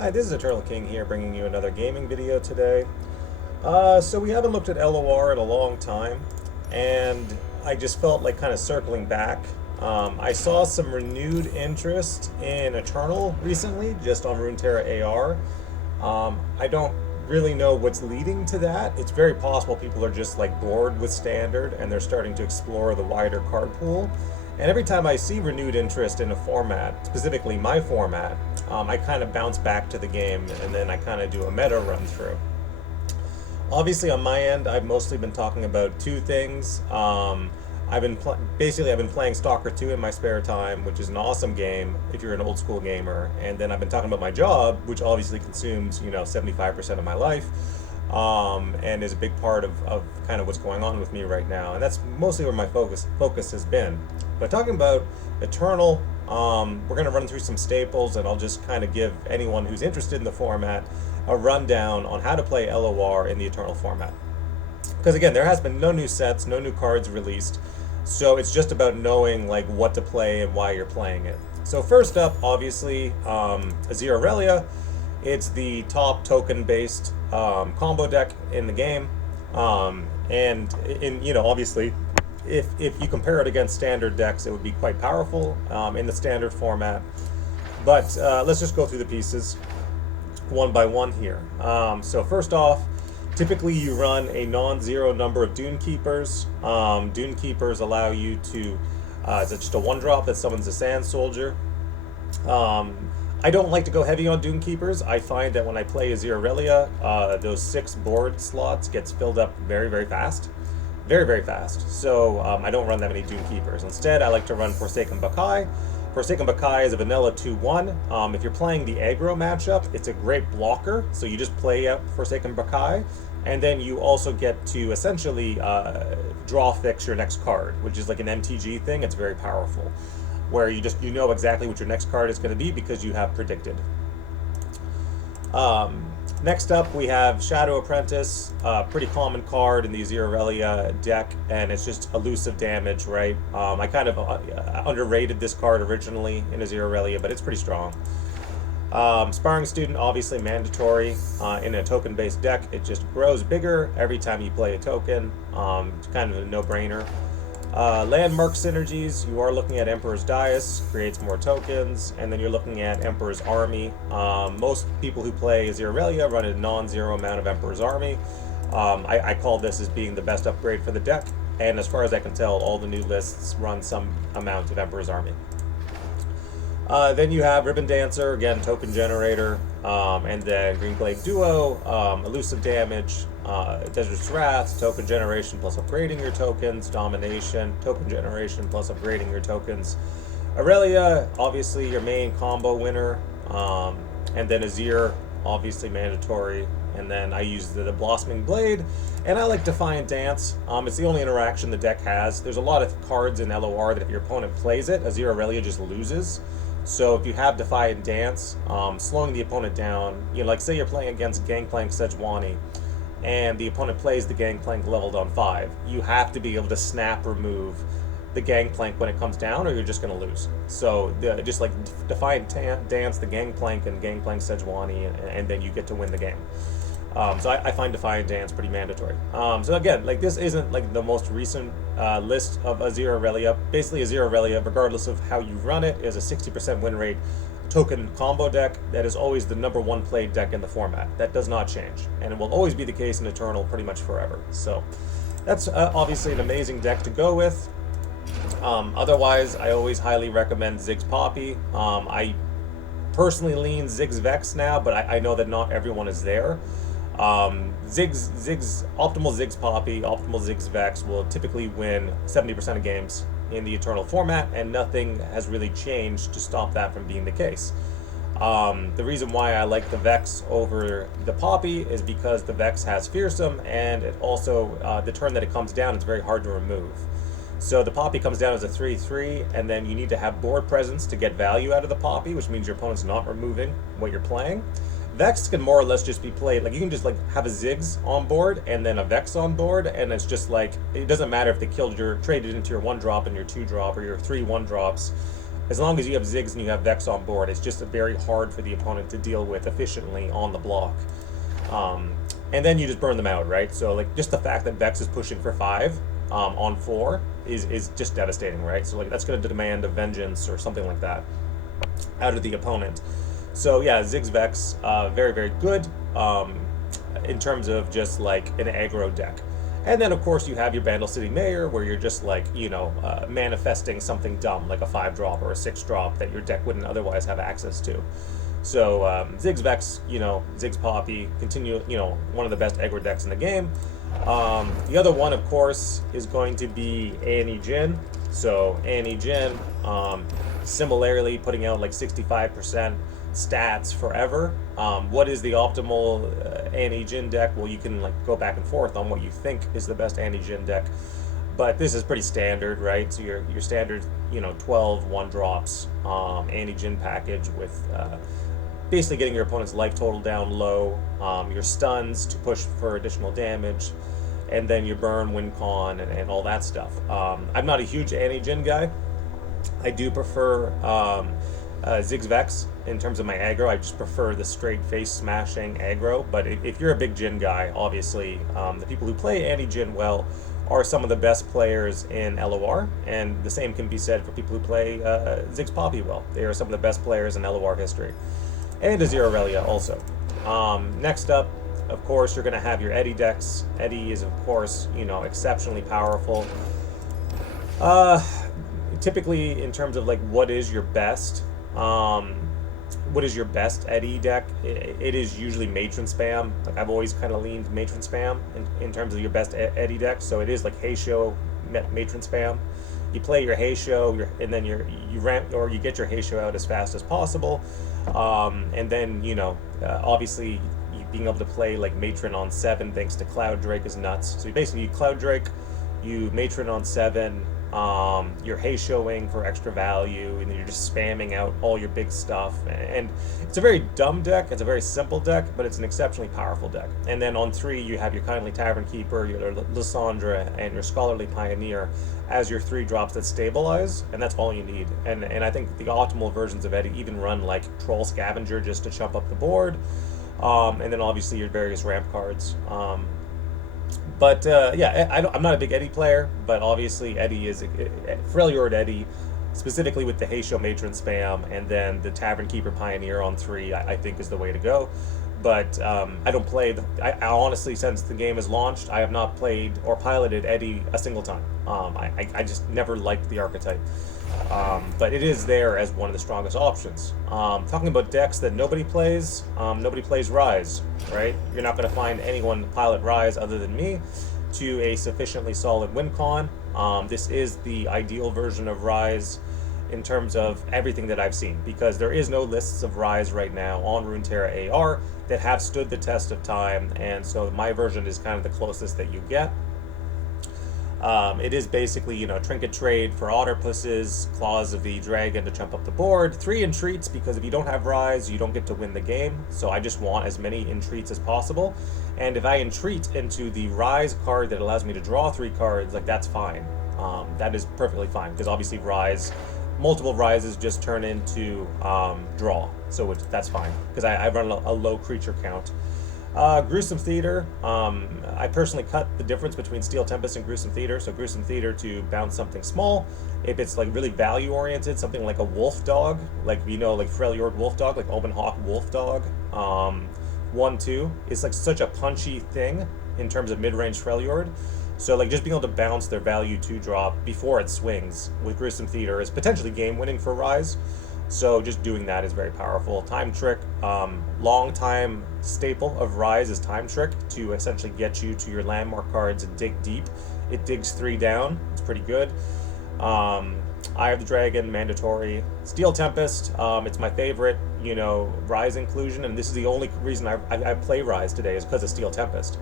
Hi, this is Eternal King here, bringing you another gaming video today. So we haven't looked at LOR in a long time, and I just felt like kind of circling back. I saw some renewed interest in Eternal recently, just on Runeterra AR. I don't really know what's leading to that. It's very possible people are just like bored with Standard and they're starting to explore the wider card pool. And every time I see renewed interest in a format, specifically my format, I kind of bounce back to the game and then I kind of do a meta run through. Obviously, on my end, I've mostly been talking about two things. I've been playing Stalker 2 in my spare time, which is an awesome game if you're an old school gamer. And then I've been talking about my job, which obviously consumes 75% of my life, and is a big part of kind of what's going on with me right now. And that's mostly where my focus has been. But talking about Eternal, we're going to run through some staples, and I'll just kind of give anyone who's interested in the format a rundown on how to play LOR in the Eternal format. Because again, there has been no new sets, no new cards released, so it's just about knowing like what to play and why you're playing it. So first up, obviously, Azerelia. It's the top token-based combo deck in the game, and obviously, if you compare it against standard decks, it would be quite powerful in the standard format. But let's just go through the pieces one by one here. So first off, typically you run a non-zero number of Dune Keepers. Dune Keepers allow you to, it's just a one drop that summons a Sand Soldier. I don't like to go heavy on Dune Keepers. I find that when I play Azerelia, those 6 board slots gets filled up very, very fast. Very, very fast. So I don't run that many Dune Keepers. Instead, I like to run Forsaken Bakai. Forsaken Bakai is a vanilla 2-1. If you're playing the aggro matchup, it's a great blocker. So you just play out Forsaken Bakai, and then you also get to essentially draw fix your next card, which is like an MTG thing. It's very powerful, where you know exactly what your next card is going to be because you have predicted. Next up, we have Shadow Apprentice, pretty common card in the Azerelia deck, and it's just elusive damage, right? I kind of underrated this card originally in Azerelia, but it's pretty strong. Sparring Student, obviously mandatory in a token-based deck. It just grows bigger every time you play a token. It's kind of a no-brainer. Landmark synergies, you are looking at Emperor's Dais, creates more tokens, and then you're looking at Emperor's Army. Most people who play Azerelia run a non-zero amount of Emperor's Army. I call this as being the best upgrade for the deck, and as far as I can tell, all the new lists run some amount of Emperor's Army. Then you have Ribbon Dancer, again, token generator, and then Green Glade Duo, elusive damage, Desert's Wrath, token generation plus upgrading your tokens, Domination, token generation plus upgrading your tokens. Aurelia, obviously your main combo winner, and then Azir, obviously mandatory, and then I use the Blossoming Blade, and I like Defiant Dance. It's the only interaction the deck has. There's a lot of cards in LOR that if your opponent plays it, Azerelia just loses. So if you have Defiant Dance, slowing the opponent down, like say you're playing against Gangplank Sejuani, and the opponent plays the Gangplank leveled on 5, you have to be able to snap remove the Gangplank when it comes down, or you're just going to lose. So just like Defiant Dance the Gangplank and Gangplank Sejuani, and then you get to win the game. So I find Defiant Dance pretty mandatory. So again, like this isn't like the most recent list of Azerelia. Basically, Azerelia, regardless of how you run it, is a 60% win rate token combo deck that is always the #1 played deck in the format. That does not change, and it will always be the case in Eternal pretty much forever. So that's obviously an amazing deck to go with. Otherwise, I always highly recommend Ziggs Poppy. I personally lean Ziggs Vex now, but I know that not everyone is there. Optimal Ziggs Poppy, optimal Ziggs Vex will typically win 70% of games in the Eternal format, and nothing has really changed to stop that from being the case. The reason why I like the Vex over the Poppy is because the Vex has Fearsome, and it also, the turn that it comes down, it's very hard to remove. So the Poppy comes down as a 3/3, and then you need to have board presence to get value out of the Poppy, which means your opponent's not removing what you're playing. Vex can more or less just be played, like you can just like have a Ziggs on board and then a Vex on board, and it's just like, it doesn't matter if they traded into your 1-drop and your 2-drop or your 3 1-drops. as long as you have Ziggs and you have Vex on board, it's just very hard for the opponent to deal with efficiently on the block. And then you just burn them out, right? So like just the fact that Vex is pushing for 5 on 4 is just devastating, right? So like that's going to demand a vengeance or something like that out of the opponent. So yeah, Ziggs Vex, very, very good in terms of just like an aggro deck. And then, of course, you have your Bandle City Mayor, where you're just like, manifesting something dumb, like a 5-drop or a 6-drop that your deck wouldn't otherwise have access to. So, Ziggs Vex, Ziggs Poppy, one of the best aggro decks in the game. The other one, of course, is going to be Annie Jhin. So, Annie Jhin, similarly putting out like 65% stats forever. What is the optimal Annie Jhin deck? Well, you can like go back and forth on what you think is the best Annie Jhin deck, but this is pretty standard, right? So your standard 12 1-drops Annie Jhin package with basically getting your opponent's life total down low, your stuns to push for additional damage, and then your burn, win con, and all that stuff. I'm not a huge Annie Jhin guy. I do prefer Ziggs Vex in terms of my aggro. I just prefer the straight face smashing aggro. But if you're a big Jhin guy, obviously the people who play Annie Jhin well are some of the best players in LOR, and the same can be said for people who play Ziggs Poppy well. They are some of the best players in LOR history, and Azerelia also. Next up, of course, you're going to have your Eddie decks. Eddie is, of course, exceptionally powerful. Typically, in terms of like what is your best Eddie deck, it is usually Matron Spam. Like I've always kind of leaned Matron Spam in terms of your best Eddie deck. So it is like Heisho Matron Spam. You play your Heisho, and then you ramp, or you get your Heisho out as fast as possible, and then obviously being able to play like Matron on 7 thanks to Cloud Drake is nuts. So you Cloud Drake, you Matron on 7. You're Heishoing for extra value, and then you're just spamming out all your big stuff. And it's a very dumb deck. It's a very simple deck, but it's an exceptionally powerful deck. And then on 3, you have your Kindly Tavern Keeper, your Lysandra, and your Scholarly Pioneer as your 3 drops that stabilize, and that's all you need. And I think the optimal versions of Eddie even run like Troll Scavenger just to chump up the board, and then obviously your various ramp cards. But I'm not a big Eddie player, but obviously Eddie is Freljord Eddie, specifically with the Heisho Matron Spam, and then the Tavern Keeper Pioneer on 3, I think is the way to go. But I don't play. I honestly, since the game has launched, I have not played or piloted Eddie a single time. I just never liked the archetype. But it is there as one of the strongest options. Talking about decks that nobody plays Rise, right? You're not going to find anyone pilot Rise other than me to a sufficiently solid win con. This is the ideal version of Rise in terms of everything that I've seen, because there is no lists of Rise right now on Runeterra AR that have stood the test of time, and so my version is kind of the closest that you get. It is basically, trinket trade for Otterpusses, Claws of the Dragon to jump up the board, 3 entreats, because if you don't have Rise, you don't get to win the game, so I just want as many entreats as possible, and if I entreat into the Rise card that allows me to draw 3 cards, like, that's fine. That is perfectly fine, because obviously multiple Rises just turn into draw, so that's fine, because I run a low creature count. Gruesome Theater, I personally cut the difference between Steel Tempest and Gruesome Theater. So Gruesome Theater to bounce something small. If it's like really value oriented, something like a Wolf Dog, like like Freljord Wolf Dog, like Open Hawk Wolf Dog, 1/2 is like such a punchy thing in terms of mid-range Freljord. So like just being able to bounce their value 2 drop before it swings with Gruesome Theater is potentially game winning for Rise. So just doing that is very powerful. Time Trick, long time staple of Rise is Time Trick to essentially get you to your landmark cards and dig deep. It digs 3 down. It's pretty good. Eye of the Dragon, mandatory. Steel Tempest, it's my favorite, Rise inclusion, and this is the only reason I play Rise today is because of Steel Tempest.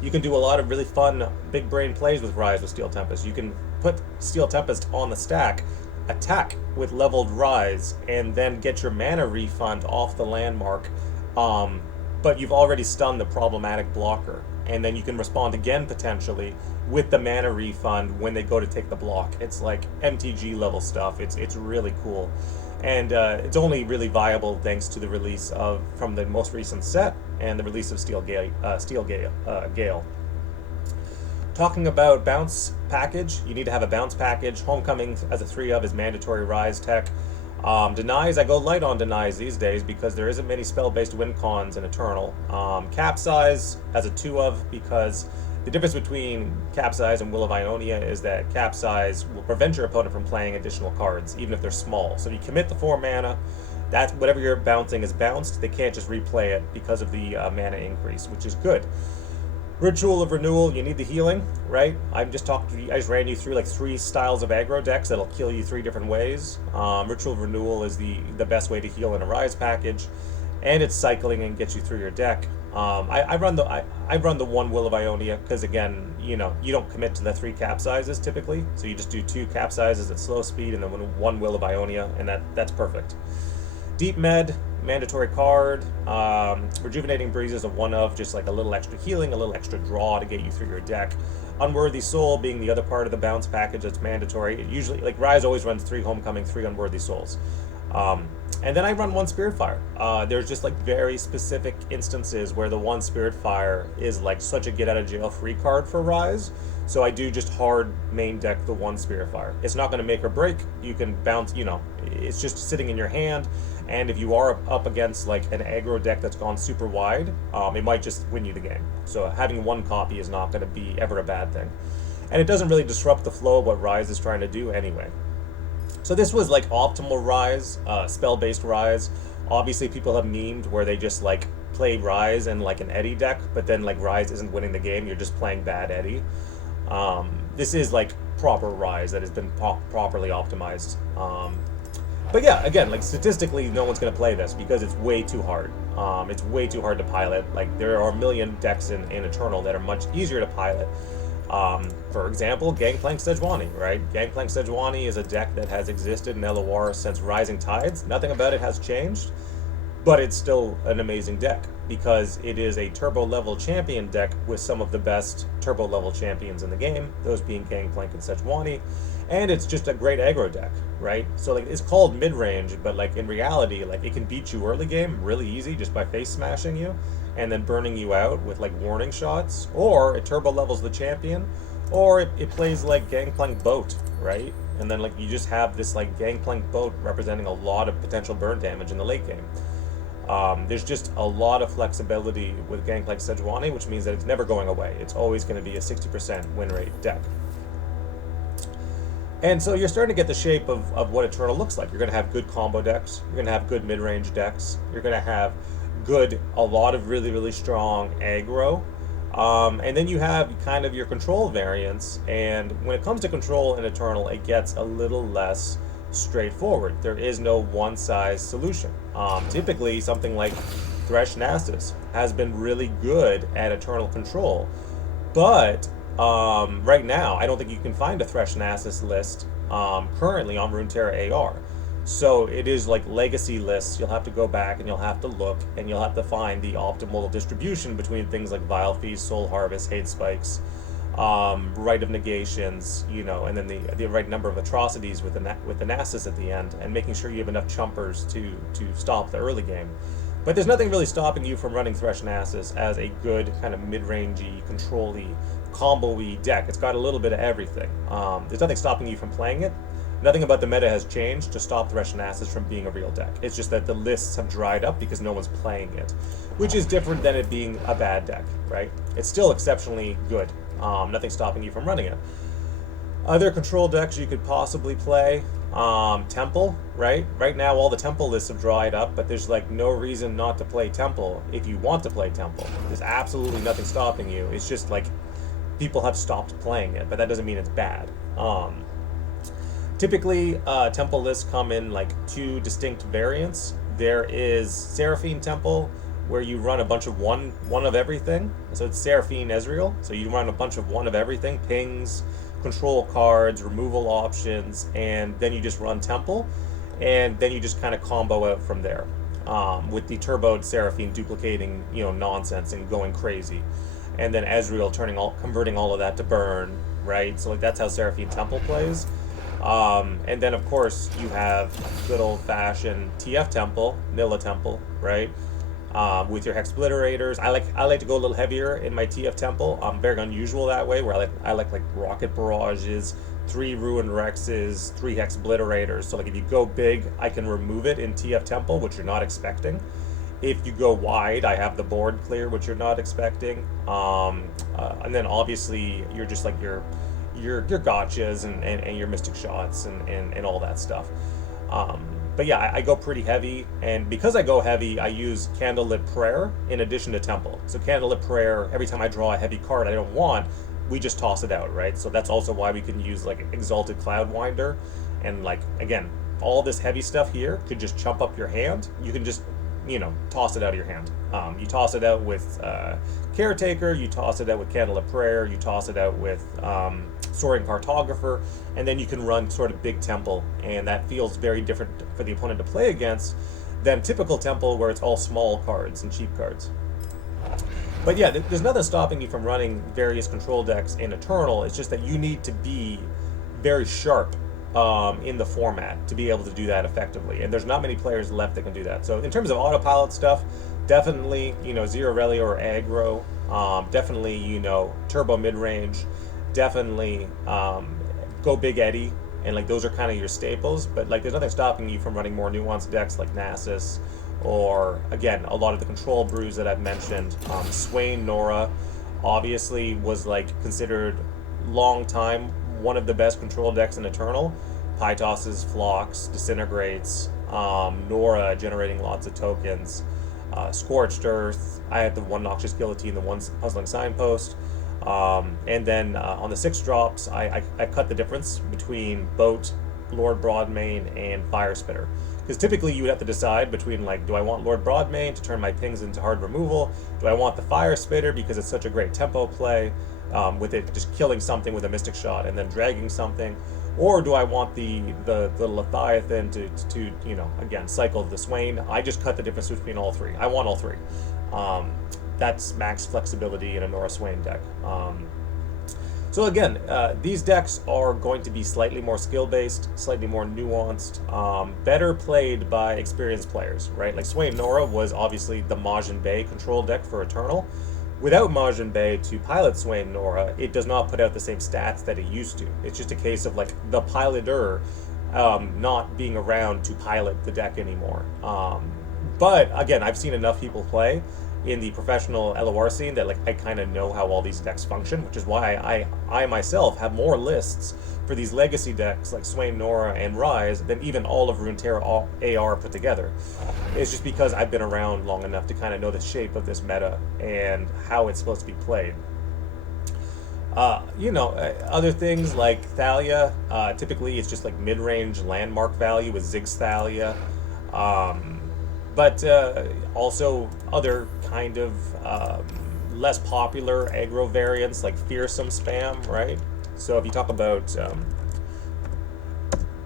You can do a lot of really fun big brain plays with Rise with Steel Tempest. You can put Steel Tempest on the stack, attack with leveled Rise, and then get your mana refund off the landmark, but you've already stunned the problematic blocker. and then you can respond again potentially with the mana refund when they go to take the block. It's like MTG level stuff. It's really cool, and it's only really viable thanks to the release of from the most recent set and the release of Gale. Talking about bounce package, you need to have a bounce package. Homecoming as a 3 of is mandatory rise tech. Denies, I go light on denies these days because there isn't many spell-based win cons in Eternal. Capsize as a 2 of because the difference between Capsize and Will of Ionia is that Capsize will prevent your opponent from playing additional cards, even if they're small. So if you commit the 4 mana, that's whatever you're bouncing is bounced. They can't just replay it because of the mana increase, which is good. Ritual of Renewal, you need the healing, right? I just ran you through like 3 styles of aggro decks that'll kill you 3 different ways. Ritual of Renewal is the best way to heal in a Rise package, and it's cycling and gets you through your deck. I run the 1 Will of Ionia because again, you don't commit to the 3 capsizes typically, so you just do 2 capsizes at slow speed and then 1 Will of Ionia, and that's perfect. Deep Med, mandatory card. Rejuvenating Breeze is a 1 of, just like a little extra healing, a little extra draw to get you through your deck. Unworthy Soul being the other part of the bounce package that's mandatory. It usually, like Rise always runs 3 Homecoming, 3 Unworthy Souls. And then I run 1 Spiritfire. There's just like very specific instances where the 1 Spiritfire is like such a get out of jail free card for Rise. So I do just hard main deck the 1 Spiritfire. It's not going to make or break. You can bounce, it's just sitting in your hand. And if you are up against like an aggro deck that's gone super wide, it might just win you the game. So having 1 copy is not going to be ever a bad thing. And it doesn't really disrupt the flow of what Rise is trying to do anyway. So this was like optimal Rise, spell-based Rise. Obviously people have memed where they just like play Rise in like an Eddie deck, but then like Rise isn't winning the game, you're just playing bad Eddie. This is like proper Rise that has been properly optimized. But yeah, again, like statistically, no one's going to play this because it's way too hard. It's way too hard to pilot. Like there are a million decks in Eternal that are much easier to pilot. For example, Gangplank Sejuani, right? Gangplank Sejuani is a deck that has existed in LOR since Rising Tides. Nothing about it has changed, but it's still an amazing deck because it is a turbo level champion deck with some of the best turbo level champions in the game, those being Gangplank and Sejuani. And it's just a great aggro deck, right? So like it's called mid-range, but like in reality, like it can beat you early game really easy just by face smashing you and then burning you out with like warning shots, or it turbo levels the champion, or it plays like Gangplank Boat, right? And then like you just have this like Gangplank Boat representing a lot of potential burn damage in the late game. There's just a lot of flexibility with Gangplank Sejuani, which means that it's never going away. It's always going to be a 60% win rate deck. And so you're starting to get the shape of what Eternal looks like. You're going to have good combo decks. You're going to have good mid-range decks. You're going to have a lot of really, really strong aggro. And then you have kind of your control variants. And when it comes to control in Eternal, it gets a little less straightforward. There is no one-size solution. Typically, something like Thresh Nasus has been really good at Eternal control. But right now, I don't think you can find a Thresh Nasus list currently on Runeterra AR. So it is like legacy lists. You'll have to go back and you'll have to look and you'll have to find the optimal distribution between things like Vile Feast, Soul Harvest, Hate Spikes, Rite of Negations, and then the right number of atrocities with the Nasus at the end, and making sure you have enough chumpers to stop the early game. But there's nothing really stopping you from running Thresh Nasus as a good kind of mid-rangey, control-y, combo-y deck. It's got a little bit of everything. There's nothing stopping you from playing it. Nothing about the meta has changed to stop Thresh Nasus from being a real deck. It's just that the lists have dried up because no one's playing it, which is different than it being a bad deck, right? It's still exceptionally good. Nothing stopping you from running it. Other control decks you could possibly play, Temple, right? Right now all the Temple lists have dried up, but there's like no reason not to play Temple if you want to play Temple. There's absolutely nothing stopping you. It's just like people have stopped playing it, but that doesn't mean it's bad. Typically, Temple lists come in like 2 distinct variants. There is Seraphine Temple, where you run a bunch of one of everything. So it's Seraphine Ezreal. So you run a bunch of one of everything, pings, control cards, removal options, and then you just run Temple, and then you just kind of combo out from there, with the turboed Seraphine duplicating, nonsense and going crazy. and then Ezreal converting all of that to burn, right? So like that's how Seraphine Temple plays. And then of course you have good old fashioned TF Temple, Nilla Temple, right? With your Hexbliterators. I like to go a little heavier in my TF Temple. Very unusual that way, where I like Rocket Barrages, 3 Ruined Rexes, 3 Hexbliterators. So like if you go big, I can remove it in TF Temple, which you're not expecting. If you go wide, I have the board clear, which you're not expecting. And then obviously you're just like your gotchas and your mystic shots and all that stuff. But yeah, I go pretty heavy, and because I go heavy, I use Candlelit Prayer in addition to Temple. So Candlelit Prayer, every time I draw a heavy card I don't want, we just toss it out, right? So that's also why we can use like Exalted Cloudwinder, and like again, all this heavy stuff here could just chump up your hand. You can just toss it out of your hand. You toss it out with Caretaker, you toss it out with Candlelit Prayer, you toss it out with Soaring Cartographer, and then you can run sort of big Temple, and that feels very different for the opponent to play against than typical Temple, where it's all small cards and cheap cards. But yeah, there's nothing stopping you from running various control decks in Eternal. It's just that you need to be very sharp in the format to be able to do that effectively, and there's not many players left that can do that. So in terms of autopilot stuff, definitely Azerelia or aggro, definitely turbo mid-range, definitely go Big Eddie, and like those are kind of your staples. But like there's nothing stopping you from running more nuanced decks like Nasus, or again a lot of the control brews that I've mentioned. Swain Nora obviously was like considered long time one of the best control decks in Eternal. Pytos's Phlox, Disintegrates, Nora generating lots of tokens, Scorched Earth. I had the one Noxious Guillotine, the one Puzzling Signpost. And then on the 6 drops, I cut the difference between Boat, Lord Broadmane, and Fire Spitter. Because typically you would have to decide between like, do I want Lord Broadmane to turn my pings into hard removal? Do I want the Fire Spitter because it's such a great tempo play, with it just killing something with a Mystic Shot and then dragging something? Or do I want the Leviathan to again, cycle the Swain? I just cut the difference between all three. I want all three. That's max flexibility in a Nora Swain deck. So again, these decks are going to be slightly more skill-based, slightly more nuanced, better played by experienced players, right? Like Swain Nora was obviously the Majin Bay control deck for Eternal. Without Majin Bay to pilot Swain Nora, it does not put out the same stats that it used to. It's just a case of like the piloter not being around to pilot the deck anymore. But again, I've seen enough people play in the professional LOR scene that like I kind of know how all these decks function, which is why I myself have more lists for these legacy decks like Swain Nora and Rise than even all of Runeterra AR put together. It's just because I've been around long enough to kind of know the shape of this meta and how it's supposed to be played. Other things like Thalia, typically it's just like mid-range landmark value with Ziggs Thalia. But also other kind of less popular aggro variants like Fearsome Spam, right? So if you talk about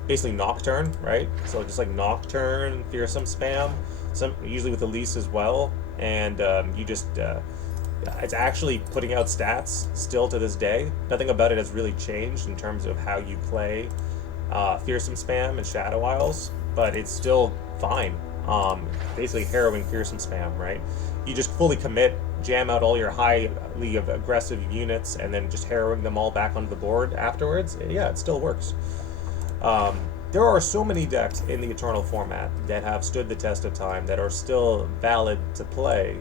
basically Nocturn, right? So just like Nocturn, Fearsome Spam, usually with Elise as well, and you just it's actually putting out stats still to this day. Nothing about it has really changed in terms of how you play Fearsome Spam and Shadow Isles, but it's still fine. Basically harrowing Fearsome Spam, right? You just fully commit, jam out all your highly aggressive units, and then just harrowing them all back onto the board afterwards. Yeah, it still works. There are so many decks in the Eternal format that have stood the test of time, that are still valid to play,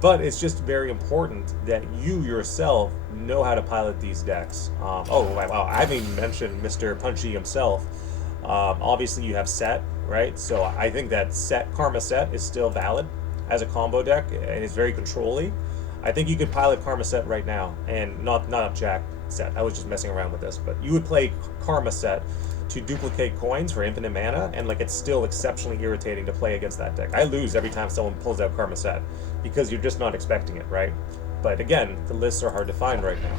but it's just very important that you yourself know how to pilot these decks. Oh, wow, I haven't even mentioned Mr. Punchy himself. Obviously you have Set, right? So I think that Karma Set is still valid as a combo deck, and it's very control-y. I think you could pilot Karma Set right now, and not Jack Set. I was just messing around with this, but you would play Karma Set to duplicate coins for infinite mana, and like it's still exceptionally irritating to play against that deck. I lose every time someone pulls out Karma Set because you're just not expecting it, right? But again, the lists are hard to find right now.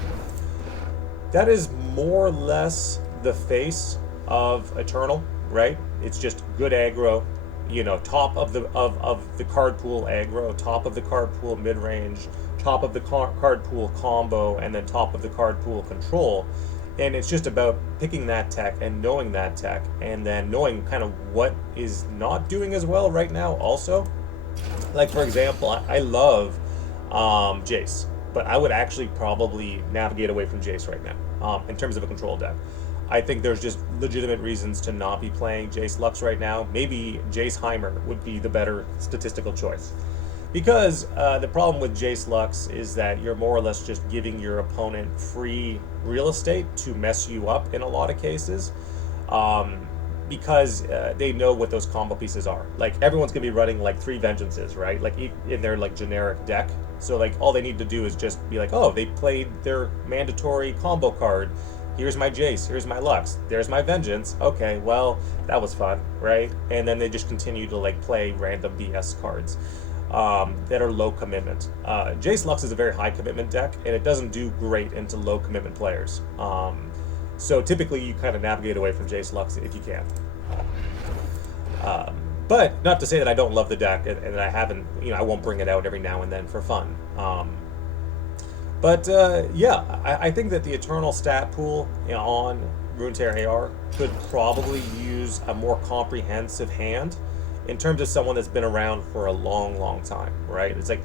That is more or less the face of Eternal, right? It's just good aggro, You know, top of the card pool aggro, top of the card pool mid range, top of the card pool combo, and then top of the card pool control. And it's just about picking that tech and knowing that tech, and then knowing kind of what is not doing as well right now also. Like, for example, I love Jace, but I would actually probably navigate away from Jace right now in terms of a control deck. I think there's just legitimate reasons to not be playing Jace Lux right now. Maybe Jace Heimer would be the better statistical choice. Because the problem with Jace Lux is that you're more or less just giving your opponent free real estate to mess you up in a lot of cases. Because they know what those combo pieces are. Like, everyone's gonna be running like 3 Vengeances, right? Like, in their like generic deck. So like all they need to do is just be like, oh, they played their mandatory combo card. Here's my Jace, here's my Lux, there's my Vengeance. Okay, well, that was fun, right? And then they just continue to like play random BS cards that are low commitment. Jace Lux is a very high commitment deck, and it doesn't do great into low commitment players. So typically you kind of navigate away from Jace Lux if you can. But not to say that I don't love the deck and that I haven't, you know, I won't bring it out every now and then for fun. Yeah, I think that the Eternal stat pool, you know, on Runeterra AR could probably use a more comprehensive hand in terms of someone that's been around for a long, long time, right? It's like,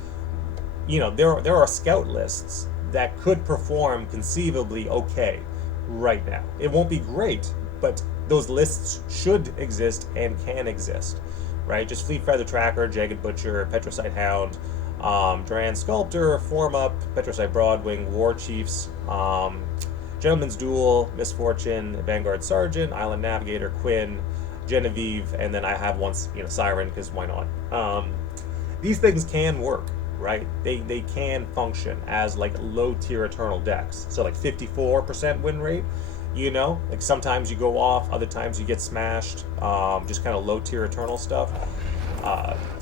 you know, there are scout lists that could perform conceivably okay right now. It won't be great, but those lists should exist and can exist, right? Just Fleet Feather Tracker, Jagged Butcher, Petricite Hound, Duran Sculptor, Form Up, Petricite Broadwing, War Chiefs, Gentleman's Duel, Misfortune, Vanguard Sergeant, Island Navigator, Quinn, Genevieve, and then I have once, you know, Siren, because why not? These things can work, right? They can function as like low tier Eternal decks. So like 54% win rate, you know, like sometimes you go off, other times you get smashed, just kind of low tier Eternal stuff.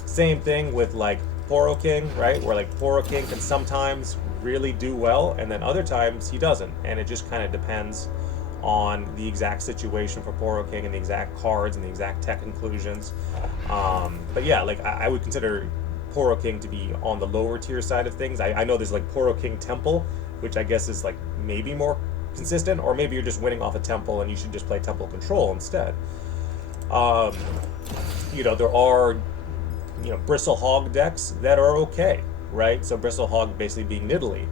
Same thing with like Porro King, right? Where like Porro King can sometimes really do well, and then other times he doesn't, and it just kind of depends on the exact situation for Porro King and the exact cards and the exact tech inclusions. But yeah, like I would consider Porro King to be on the lower tier side of things. I know there's like Porro King Temple, which I guess is like maybe more consistent, or maybe you're just winning off a Temple and you should just play Temple Control instead. You know, there are, you know, Bristle Hog decks that are okay, right? So Bristle Hog basically being Nidalee.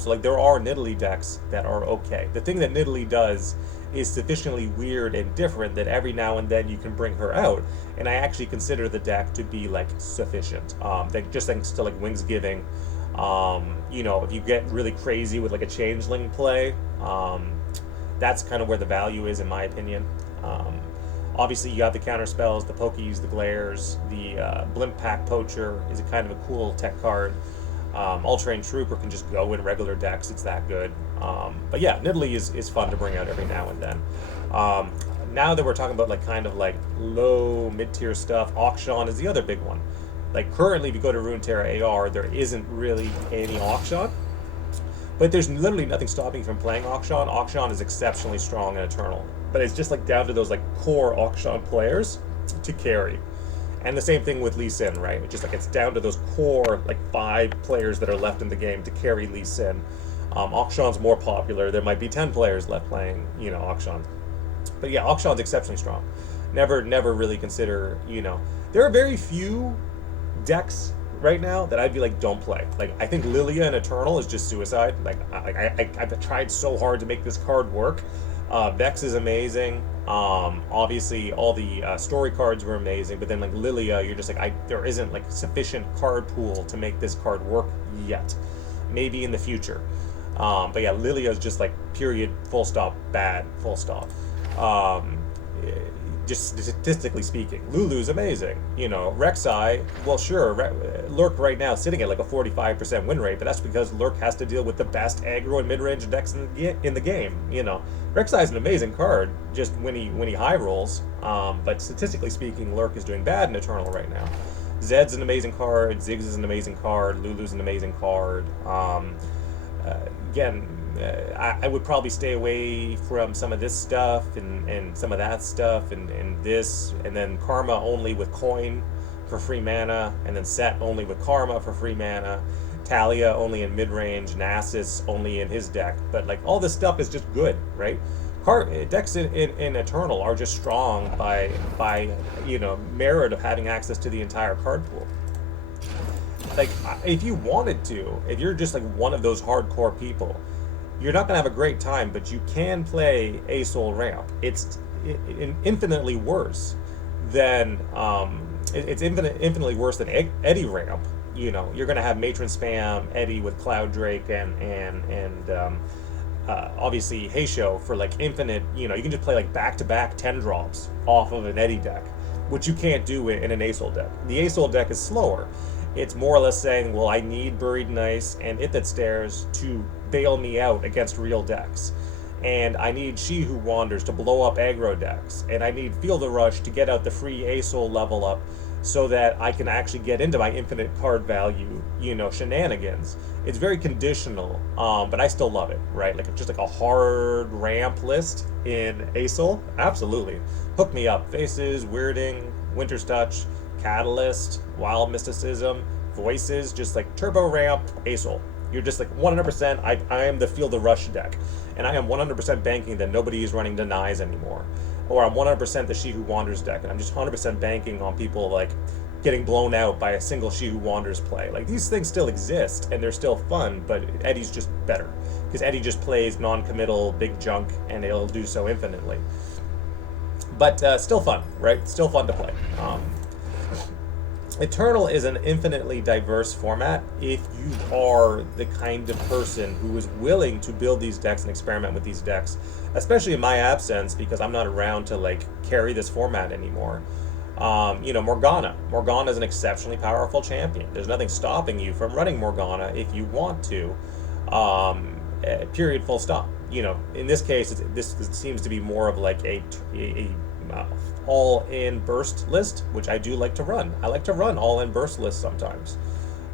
So like there are Nidalee decks that are okay. The thing that Nidalee does is sufficiently weird and different that every now and then you can bring her out, and I actually consider the deck to be like sufficient. That just thanks to like Wings Giving. You know, if you get really crazy with like a Changeling play, that's kind of where the value is in my opinion. Obviously, you have the counter spells, the Pokies, the Glares, the Blimp Pack Poacher is a kind of a cool tech card. All-Trained Trooper can just go in regular decks, it's that good. But yeah, Nidalee is fun to bring out every now and then. Now that we're talking about like kind of like low, mid-tier stuff, Oxon is the other big one. Like currently, if you go to Runeterra AR, there isn't really any Oxon. But there's literally nothing stopping you from playing Oxon. Oxon is exceptionally strong and Eternal. But it's just like down to those like core Oxon players to carry. And the same thing with Lee Sin, right? It's just like it's down to those core like 5 players that are left in the game to carry Lee Sin. Oxon's more popular. There might be 10 players left playing, you know, Oxon. But yeah, Oxon's exceptionally strong. Never really consider, you know, there are very few decks right now that I'd be like, don't play. Like, I think Lilia and Eternal is just suicide. Like, I've tried so hard to make this card work. Vex is amazing. Obviously, all the story cards were amazing, but then like Lilia, you're just like, there isn't like sufficient card pool to make this card work yet. Maybe in the future. But yeah, Lilia is just like period, full stop, bad, full stop. Just statistically speaking, Lulu's amazing. You know, Rek'Sai, well, sure, Lurk right now sitting at like a 45% win rate, but that's because Lurk has to deal with the best aggro and mid-range decks in the game. You know, Rek'Sai is an amazing card just when he high rolls, but statistically speaking, Lurk is doing bad in Eternal right now. Zed's an amazing card, Ziggs is an amazing card, Lulu's an amazing card. Again, I would probably stay away from some of this stuff and some of that stuff and this, and then Karma only with coin for free mana, and then Set only with Karma for free mana, Talia only in mid-range, Nasus only in his deck. But like all this stuff is just good, right? Decks in Eternal are just strong by merit of having access to the entire card pool. Like, if you wanted to, if you're just like one of those hardcore people, you're not gonna have a great time, but you can play Asol Ramp. It's infinitely worse than it's infinitely worse than Eddie Ramp. You know, you're gonna have Matron Spam, Eddie with Cloud Drake, and obviously Heisho for like infinite. You know, you can just play like back-to-back 10 drops off of an Eddie deck, which you can't do in an Asol deck. The Asol deck is slower. It's more or less saying, well, I need Buried in Ice and It That Stares to bail me out against real decks. And I need She Who Wanders to blow up aggro decks. And I need Feel the Rush to get out the free Asol level up so that I can actually get into my infinite card value, shenanigans. It's very conditional, but I still love it, right? Like, just like a hard ramp list in Asol, absolutely. Hook me up. Faces, Weirding, Winter's Touch, Catalyst, Wild Mysticism, Voices, just like turbo ramp, Asol. You're just like 100%, I am the Feel the Rush deck. And I am 100% banking that nobody is running Denies anymore. Or I'm 100% the She Who Wanders deck, and I'm just 100% banking on people like getting blown out by a single She Who Wanders play. Like, these things still exist, and they're still fun, but Eddie's just better. Because Eddie just plays non-committal big junk, and it'll do so infinitely. But still fun, right? Still fun to play. Eternal is an infinitely diverse format if you are the kind of person who is willing to build these decks and experiment with these decks, especially in my absence because I'm not around to like carry this format anymore. Morgana. Morgana is an exceptionally powerful champion. There's nothing stopping you from running Morgana if you want to. Period. Full stop. In this case, this seems to be more of like a all-in burst list, which I do like to run. I like to run all-in burst lists sometimes.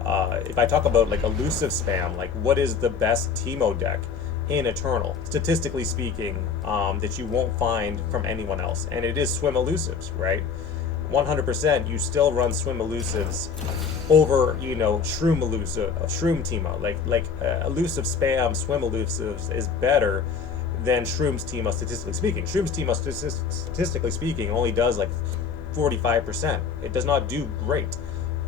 If I talk about like elusive spam, like what is the best Teemo deck in Eternal, statistically speaking, that you won't find from anyone else, and it is swim elusives, right? 100%, you still run swim elusives over, shroom Teemo. Like elusive spam swim elusives is better than Shroom's Teemo, statistically speaking. Shroom's Teemo, statistically speaking, only does like 45%. It does not do great.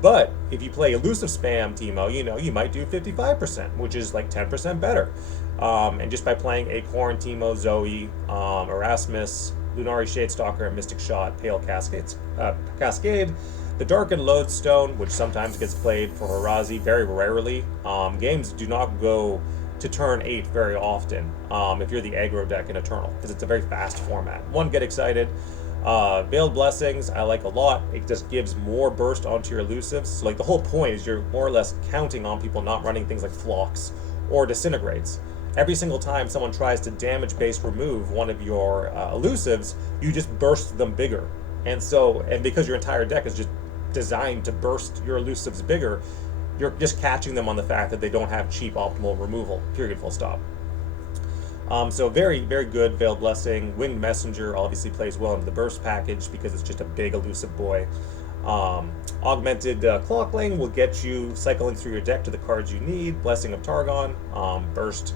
But if you play elusive spam Teemo, you might do 55%, which is like 10% better. And just by playing Acorn, Teemo, Zoe, Erasmus, Lunari Shadestalker, Mystic Shot, Pale Cascade, the Darkened Lodestone, which sometimes gets played for Harazi, very rarely. Games do not go to turn 8 very often if you're the aggro deck in Eternal, because it's a very fast format. Get excited. Veiled Blessings, I like a lot. It just gives more burst onto your elusives. So like the whole point is you're more or less counting on people not running things like Flocks or Disintegrates. Every single time someone tries to damage-based remove one of your elusives, you just burst them bigger. And because your entire deck is just designed to burst your elusives bigger, you're just catching them on the fact that they don't have cheap optimal removal, period, full stop. So very, very good Veiled Blessing. Winged Messenger obviously plays well into the burst package because it's just a big elusive boy. Augmented Clockling will get you cycling through your deck to the cards you need. Blessing of Targon. Burst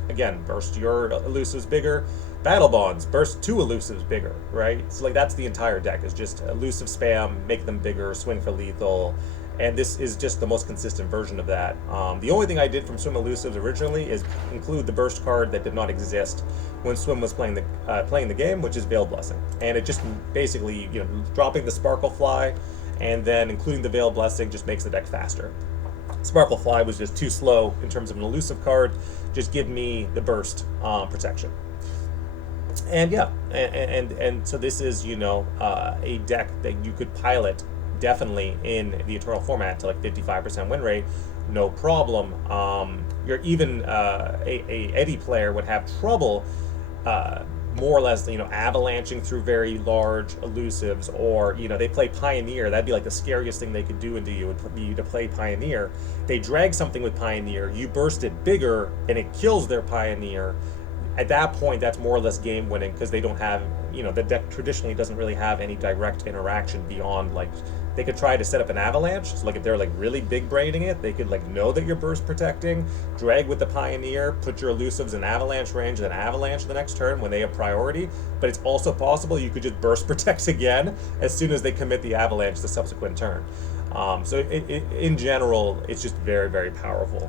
your elusives bigger. Battle Bonds, burst 2 elusives bigger, right? So like that's the entire deck, is just elusive spam, make them bigger, swing for lethal. And this is just the most consistent version of that. The only thing I did from Swim Elusives originally is include the burst card that did not exist when Swim was playing the game, which is Veiled Blessing. And it just basically, dropping the Sparkle Fly and then including the Veiled Blessing just makes the deck faster. Sparkle Fly was just too slow in terms of an elusive card. Just give me the burst protection. And yeah, and so this is, a deck that you could pilot definitely in the Eternal format to like 55% win rate, no problem. You're even a Eddie player would have trouble more or less, avalanching through very large elusives, or, they play Pioneer. That'd be like the scariest thing they could do into you, would be to play Pioneer. They drag something with Pioneer, you burst it bigger, and it kills their Pioneer. At that point, that's more or less game winning, because they don't have, the deck traditionally doesn't really have any direct interaction beyond, like, they could try to set up an avalanche. So, like, if they're, like, really big braining it, they could, like, know that you're burst protecting, drag with the Pioneer, put your elusives in avalanche range, then avalanche the next turn when they have priority. But it's also possible you could just burst protect again as soon as they commit the avalanche the subsequent turn. So in general, it's just very, very powerful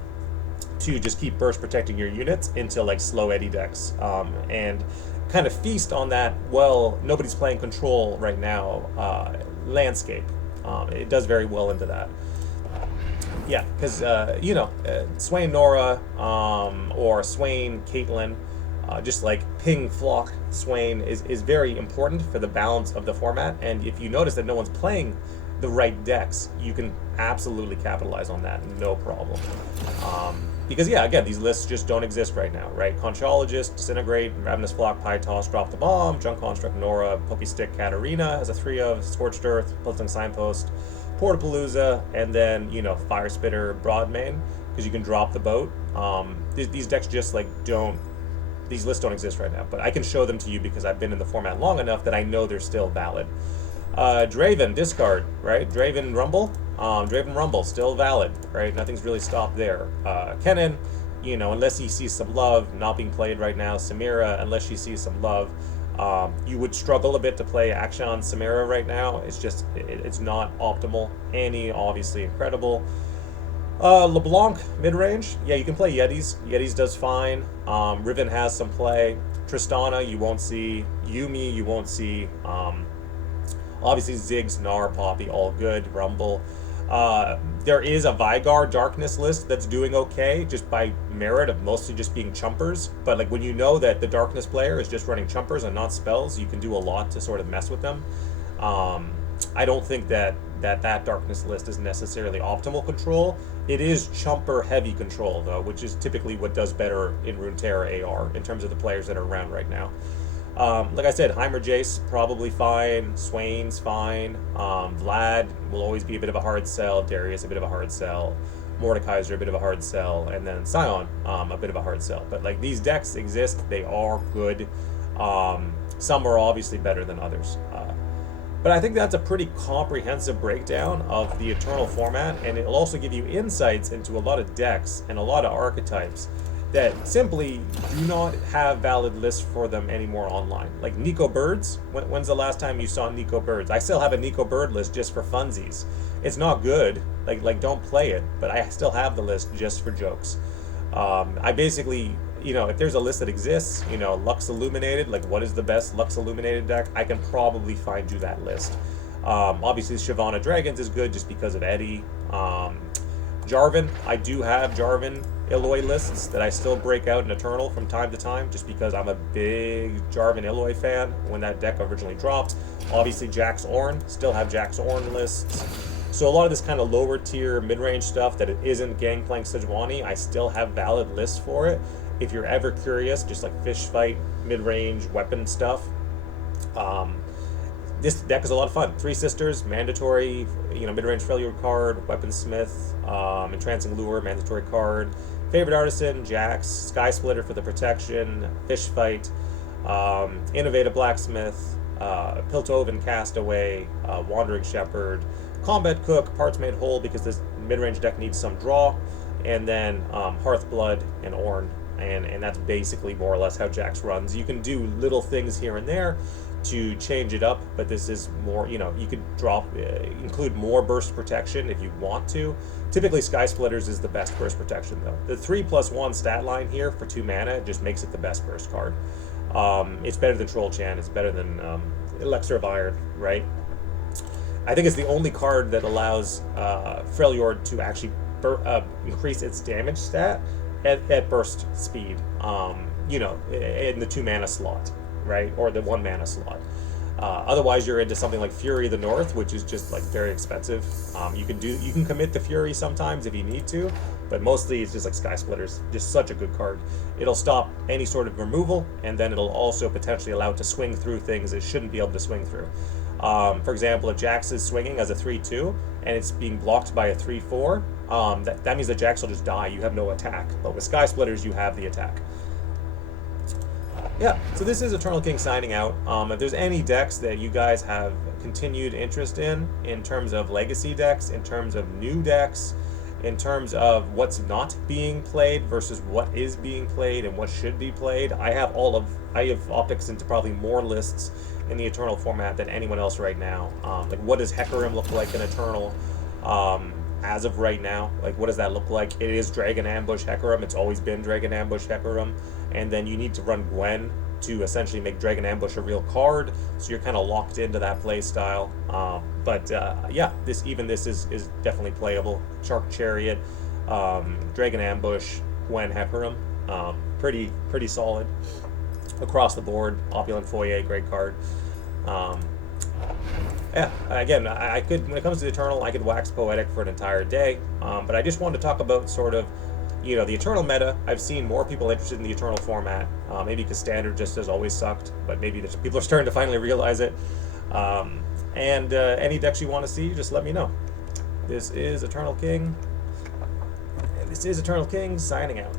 to just keep burst protecting your units into, like, slow Eddy decks, and kind of feast on that. Well, nobody's playing control right now landscape. It does very well into that. Yeah, because Swain Nora, or Swain Caitlyn, just like ping flock Swain is very important for the balance of the format. And if you notice that no one's playing the right decks, you can absolutely capitalize on that, no problem. Because, yeah, again, these lists just don't exist right now, right? Conchologist, Disintegrate, Ravenous Flock, Pie Toss, Drop the Bomb, Junk Construct, Nora, Pokestick, Katarina as a 3-of, Scorched Earth, Pulsing Signpost, Portapalooza, and then, Fire Spitter, Broadmane, because you can drop the boat. These decks just, like, these lists don't exist right now, but I can show them to you because I've been in the format long enough that I know they're still valid. Draven, discard, right? Draven Rumble. Draven Rumble, still valid, right? Nothing's really stopped there. Kennen, unless he sees some love, not being played right now. Samira, unless she sees some love. You would struggle a bit to play Akshan Samira right now. It's just, it's not optimal. Annie, obviously incredible. LeBlanc, mid-range. Yeah, you can play Yetis. Yetis does fine. Riven has some play. Tristana, you won't see. Yumi, you won't see. Obviously, Ziggs, Nora, Poppy, all good. Rumble. There is a Vygar Darkness list that's doing okay, just by merit of mostly just being chumpers. But, like, when you know that the Darkness player is just running chumpers and not spells, you can do a lot to sort of mess with them. I don't think that Darkness list is necessarily optimal control. It is chumper heavy control, though, which is typically what does better in Runeterra AR in terms of the players that are around right now. Like I said, Heimer Jace, probably fine. Swain's fine. Vlad will always be a bit of a hard sell. Darius, a bit of a hard sell. Mordekaiser, a bit of a hard sell. And then Sion, a bit of a hard sell. But, like, these decks exist. They are good. Some are obviously better than others. But I think that's a pretty comprehensive breakdown of the Eternal format. And it'll also give you insights into a lot of decks and a lot of archetypes that simply do not have valid lists for them anymore online. Like Nico Birds. When's the last time you saw Nico Birds? I still have a Nico Bird list just for funsies. It's not good. Like don't play it. But I still have the list just for jokes. I basically, if there's a list that exists, Lux Illuminated, like what is the best Lux Illuminated deck? I can probably find you that list. Obviously, Shyvana Dragons is good just because of Eddie. Jarvan, I do have Jarvan Eloy lists that I still break out in Eternal from time to time, just because I'm a big Jarvan Eloy fan when that deck originally dropped. Obviously, Jax Ornn, still have Jax Ornn lists. So a lot of this kind of lower tier mid-range stuff that it isn't Gangplank Sejuani, I still have valid lists for it. If you're ever curious, just like fish fight, mid-range weapon stuff, this deck is a lot of fun. Three Sisters, mandatory, mid-range failure card. Weaponsmith, Entrancing Lure, mandatory card. Favorite Artisan, Jax. Sky Splitter for the protection. Fish Fight, Innovative Blacksmith, Piltover Castaway, Wandering Shepherd, Combat Cook, Parts Made Whole because this mid-range deck needs some draw, and then Hearthblood and Ornn. And that's basically more or less how Jax runs. You can do little things here and there to change it up, but this is more, you could include more burst protection if you want to. Typically, Sky Splitters is the best burst protection, though. The 3+1 stat line here for 2 mana just makes it the best burst card. It's better than Troll Chan, it's better than Elixir of Iron, right? I think it's the only card that allows Freljord to actually increase its damage stat at burst speed, in the 2 mana slot, right? Or the 1 mana slot. Otherwise, you're into something like Fury of the North, which is just like very expensive. You can commit to Fury sometimes if you need to, but mostly it's just like Sky Splitters. Just such a good card. It'll stop any sort of removal, and then it'll also potentially allow it to swing through things it shouldn't be able to swing through. For example, if Jax is swinging as a 3/2 and it's being blocked by a 3/4, that means that Jax will just die. You have no attack. But with Sky Splitters, you have the attack. Yeah, so this is Eternal King signing out. If there's any decks that you guys have continued interest in terms of legacy decks, in terms of new decks, in terms of what's not being played versus what is being played and what should be played, I have optics into probably more lists in the Eternal format than anyone else right now. Like, what does Hecarim look like in Eternal? As of right now, like, what does that look like? It is Dragon Ambush Hecarim. It's always been Dragon Ambush Hecarim. And then you need to run Gwen to essentially make Dragon Ambush a real card, so you're kind of locked into that play style. Yeah, this is definitely playable. Shark Chariot, Dragon Ambush, Gwen Hecarim, pretty solid across the board. Opulent Foyer, great card. Yeah, again, I could, when it comes to the Eternal, I could wax poetic for an entire day, but I just wanted to talk about sort of, the Eternal meta. I've seen more people interested in the Eternal format, maybe because Standard just has always sucked, but maybe people are starting to finally realize it. Any decks you want to see, just let me know. This is Eternal King signing out.